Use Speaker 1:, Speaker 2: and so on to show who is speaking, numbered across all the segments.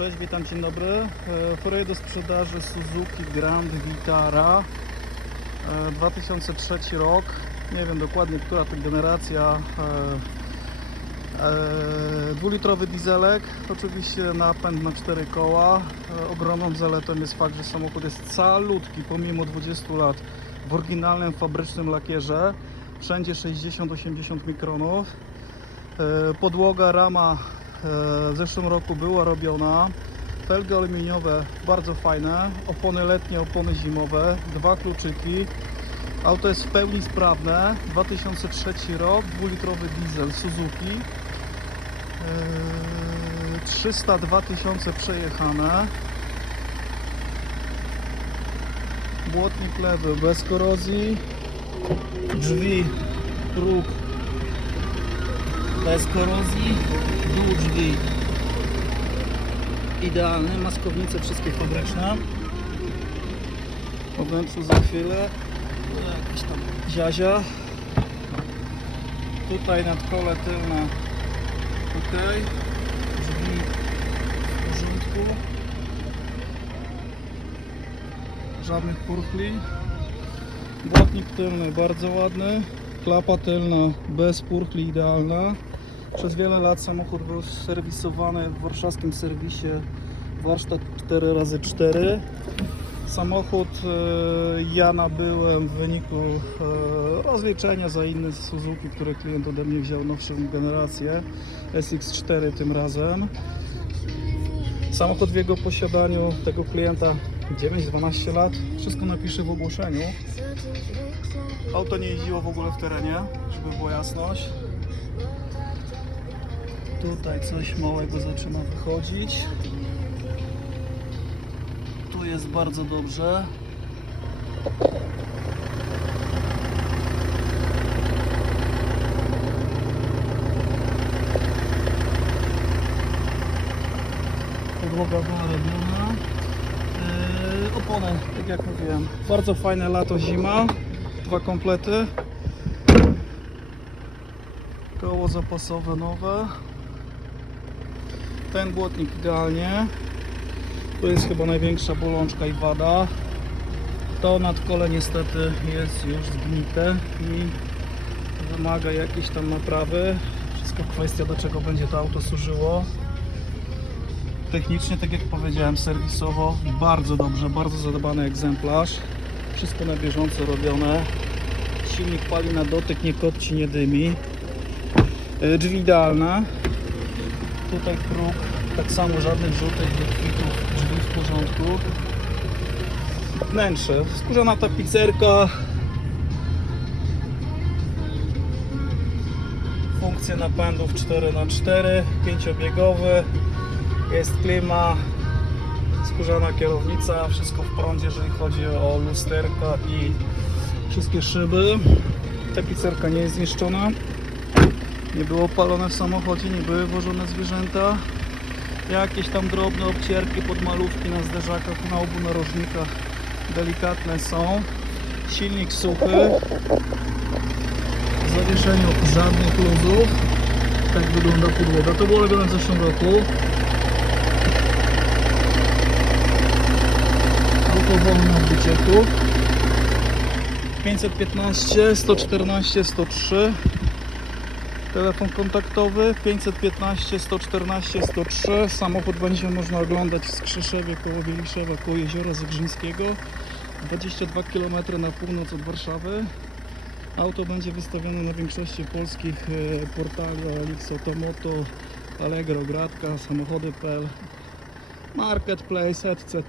Speaker 1: Cześć, witam, dzień dobry. E, Oferuję do sprzedaży Suzuki Grand Vitara e, 2003 rok. Nie wiem dokładnie, która to generacja. E, e, Dwulitrowy dieselek, oczywiście napęd na cztery koła. E, Ogromną zaletą jest fakt, że samochód jest calutki pomimo 20 lat w oryginalnym fabrycznym lakierze. Wszędzie 60-80 mikronów. E, Podłoga, rama e, w zeszłym roku była robiona. Felgi aluminiowe bardzo fajne, opony letnie, opony zimowe, dwa kluczyki. Auto jest w pełni sprawne, 2003 rok, dwulitrowy diesel Suzuki. E, 302 tysiące przejechane. Błotnik lewy bez korozji. Drzwi, próg bez korozji, dół drzwi. Idealny, maskownice wszystkie fabryczne wnętrzu za chwilę. Jakaś tam ziazia. Tutaj nadkole tylne. Ok drzwi w porządku. Żadnych purchli. Błotnik tylny bardzo ładny. Klapa tylna bez purchli idealna przez wiele lat samochód był serwisowany w warszawskim serwisie warsztat 4x4 samochód e, ja nabyłem w wyniku e, rozliczenia za inny Suzuki, które klient ode mnie wziął nowszą generację SX4 tym razem. Samochód w jego posiadaniu tego klienta 9-12 lat. Wszystko napiszę w ogłoszeniu. Auto nie jeździło w ogóle w terenie, żeby była jasność. Tutaj coś małego zaczyna wychodzić. Tu jest bardzo dobrze. Podłoga była robiona. Yy, opony, tak jak mówiłem. Bardzo fajne lato, zima dwa komplety. Koło zapasowe nowe. Ten błotnik idealnie. Tu jest chyba największa bolączka i wada. To nadkole niestety jest już zgnite i wymaga jakiejś tam naprawy. Wszystko kwestia do czego będzie to auto służyło. Technicznie, tak jak powiedziałem, serwisowo bardzo dobrze, bardzo zadbany egzemplarz. Wszystko na bieżąco robione. Silnik pali na dotyk, nie kopci, nie dymi. E, Drzwi idealne. Tutaj próg, tak samo żadnych żółtych wykwitów, drzwi w porządku. Wnętrze, skórzana tapicerka. Funkcje napędów 4x4, pięciobiegowy. Jest klima, skórzana kierownica, wszystko w prądzie, jeżeli chodzi o lusterka i wszystkie szyby. Tapicerka nie jest zniszczona. Nie było palone w samochodzie, nie były włożone zwierzęta. Jakieś tam drobne obcierki pod malówki na zderzakach, na obu narożnikach delikatne są. Silnik suchy. W zawieszeniu żadnych luzów. Tak wygląda podłoga. To było robione w zeszłym roku. Auto wolne od wycieku. 515 114 103 telefon kontaktowy 515 114 103 samochód będzie można oglądać w Skrzeszewie koło Wieliszewa koło jeziora Zegrzyńskiego. 22 km na północ od Warszawy. Auto będzie wystawione na większości polskich e, portali Alix Automoto Allegro, Gratka, samochody.pl Marketplace, etc.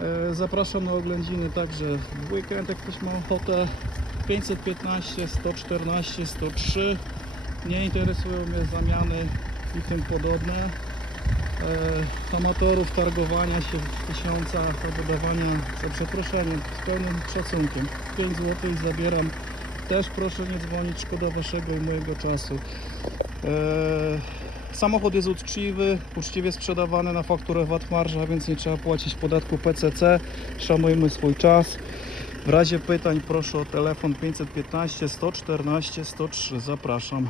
Speaker 1: E, Zapraszam na oględziny także w weekend, jak ktoś ma ochotę. 515, 114, 103. Nie interesują mnie zamiany i tym podobne. E, amatorów targowania się w tysiącach albo dawania za przeproszeniem z pełnym szacunkiem. 5 zł zabieram. Też proszę nie dzwonić, szkoda waszego i mojego czasu. E, Samochód jest uczciwy, uczciwie sprzedawany na fakturę VAT marża, więc nie trzeba płacić podatku PCC. Szanujmy swój czas. W razie pytań proszę o telefon 515 114 103. Zapraszam.